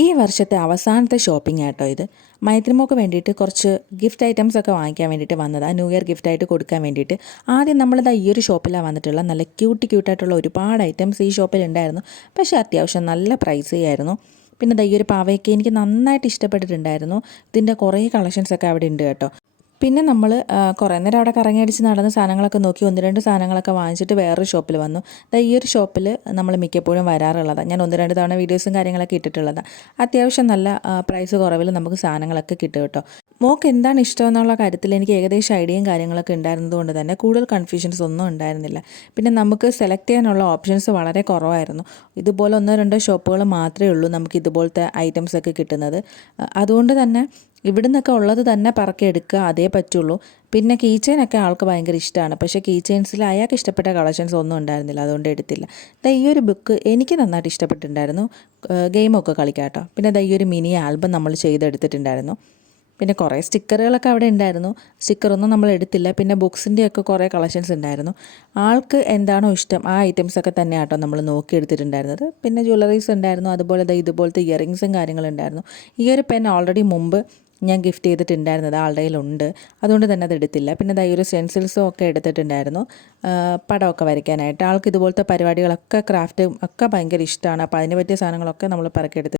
ഈ വർഷത്തെ അവസാനത്തെ ഷോപ്പിംഗ് ആട്ടോ ഇത്. മൈത്രിമോൾക്ക് വേണ്ടിയിട്ട് കുറച്ച് ഗിഫ്റ്റ് ഐറ്റംസ് ഒക്കെ വാങ്ങിക്കാൻ വേണ്ടിയിട്ട് വന്നതാണ്, ന്യൂ ഇയർ ഗിഫ്റ്റായിട്ട് കൊടുക്കാൻ വേണ്ടിയിട്ട്. ആദ്യം നമ്മളിതാ ഈ ഒരു ഷോപ്പിലാണ് വന്നിട്ടുള്ള. നല്ല ക്യൂട്ടായിട്ടുള്ള ഒരുപാട് ഐറ്റംസ് ഈ ഷോപ്പിൽ ഉണ്ടായിരുന്നു. പക്ഷേ അത്യാവശ്യം നല്ല പ്രൈസ് ആയിരുന്നു. പിന്നെ ഈ ഒരു പാവയ്ക്ക് എനിക്ക് നന്നായിട്ട് ഇഷ്ടപ്പെട്ടിട്ടുണ്ടായിരുന്നു. ഇതിൻ്റെ കുറേ കളക്ഷൻസൊക്കെ അവിടെ ഉണ്ട് കേട്ടോ. പിന്നെ നമ്മൾ കുറേ നേരം അവിടെ കറങ്ങിയടിച്ച് നടന്ന സാധനങ്ങളൊക്കെ നോക്കി 1-2 സാധനങ്ങളൊക്കെ വാങ്ങിച്ചിട്ട് വേറൊരു ഷോപ്പിൽ വന്നു. ഈ ഒരു ഷോപ്പിൽ നമ്മൾ മിക്കപ്പോഴും വരാറുള്ളതാണ്. ഞാൻ 1-2 തവണ വീഡിയോസും കാര്യങ്ങളൊക്കെ ഇട്ടിട്ടുള്ളതാണ്. അത്യാവശ്യം നല്ല പ്രൈസ് കുറവിൽ നമുക്ക് സാധനങ്ങളൊക്കെ കിട്ടും കേട്ടോ. മോൾക്ക് എന്താണ് ഇഷ്ടമെന്നുള്ള കാര്യത്തിൽ എനിക്ക് ഏകദേശം ഐഡിയയും കാര്യങ്ങളൊക്കെ ഉണ്ടായിരുന്നത് കൊണ്ട് തന്നെ കൂടുതൽ കൺഫ്യൂഷൻസ് ഒന്നും ഉണ്ടായിരുന്നില്ല. പിന്നെ നമുക്ക് സെലക്ട് ചെയ്യാനുള്ള ഓപ്ഷൻസ് വളരെ കുറവായിരുന്നു. ഇതുപോലെ 1-2 ഷോപ്പുകൾ മാത്രമേ ഉള്ളൂ നമുക്ക് ഇതുപോലത്തെ ഐറ്റംസൊക്കെ കിട്ടുന്നത്. അതുകൊണ്ട് തന്നെ ഇവിടെ നിന്നൊക്കെ ഉള്ളത് തന്നെ പറക്കി എടുക്കുക, അതേ പറ്റുള്ളൂ. പിന്നെ കീ ചെയിനൊക്കെ ആൾക്ക് ഭയങ്കര ഇഷ്ടമാണ്. പക്ഷേ കീ ചെയിൻസിൽ അയാൾക്ക് ഇഷ്ടപ്പെട്ട കളക്ഷൻസ് ഒന്നും ഉണ്ടായിരുന്നില്ല, അതുകൊണ്ട് എടുത്തില്ല. ഈ ഒരു ബുക്ക് എനിക്ക് നന്നായിട്ട് ഇഷ്ടപ്പെട്ടിട്ടുണ്ടായിരുന്നു. ഗെയിമൊക്കെ കളിക്കാം കേട്ടോ. പിന്നെ ഈ ഒരു മിനി ആൽബം നമ്മൾ ചെയ്തെടുത്തിട്ടുണ്ടായിരുന്നു. പിന്നെ കുറേ സ്റ്റിക്കറുകളൊക്കെ അവിടെ ഉണ്ടായിരുന്നു. സ്റ്റിക്കറൊന്നും നമ്മൾ എടുത്തില്ല. പിന്നെ ബുക്സിൻ്റെയൊക്കെ കുറേ കളക്ഷൻസ് ഉണ്ടായിരുന്നു. ആൾക്ക് എന്താണോ ഇഷ്ടം ആ ഐറ്റംസൊക്കെ തന്നെ ആട്ടോ നമ്മൾ നോക്കിയെടുത്തിട്ടുണ്ടായിരുന്നത്. പിന്നെ ജ്വല്ലറീസ് ഉണ്ടായിരുന്നു, അതുപോലെ ഇതുപോലത്തെ ഇയറിങ്സും കാര്യങ്ങളുണ്ടായിരുന്നു. ഈ ഒരു പെൻ ഓൾറെഡി മുമ്പ് ഞാൻ ഗിഫ്റ്റ് ചെയ്തിട്ടുണ്ടായിരുന്നത് ആളുടെ കയ്യിലുണ്ട്, അതുകൊണ്ട് തന്നെ അത് എടുത്തില്ല. പിന്നെ ഈ ഒരു സ്റ്റെൻസിൽസും ഒക്കെ എടുത്തിട്ടുണ്ടായിരുന്നു, പടമൊക്കെ വരയ്ക്കാനായിട്ട്. ആൾക്ക് ഇതുപോലത്തെ പരിപാടികളൊക്കെ ക്രാഫ്റ്റും ഒക്കെ ഭയങ്കര ഇഷ്ടമാണ്. അപ്പോൾ അതിന് പറ്റിയ സാധനങ്ങളൊക്കെ നമ്മൾ പറക്കിയെടുത്ത്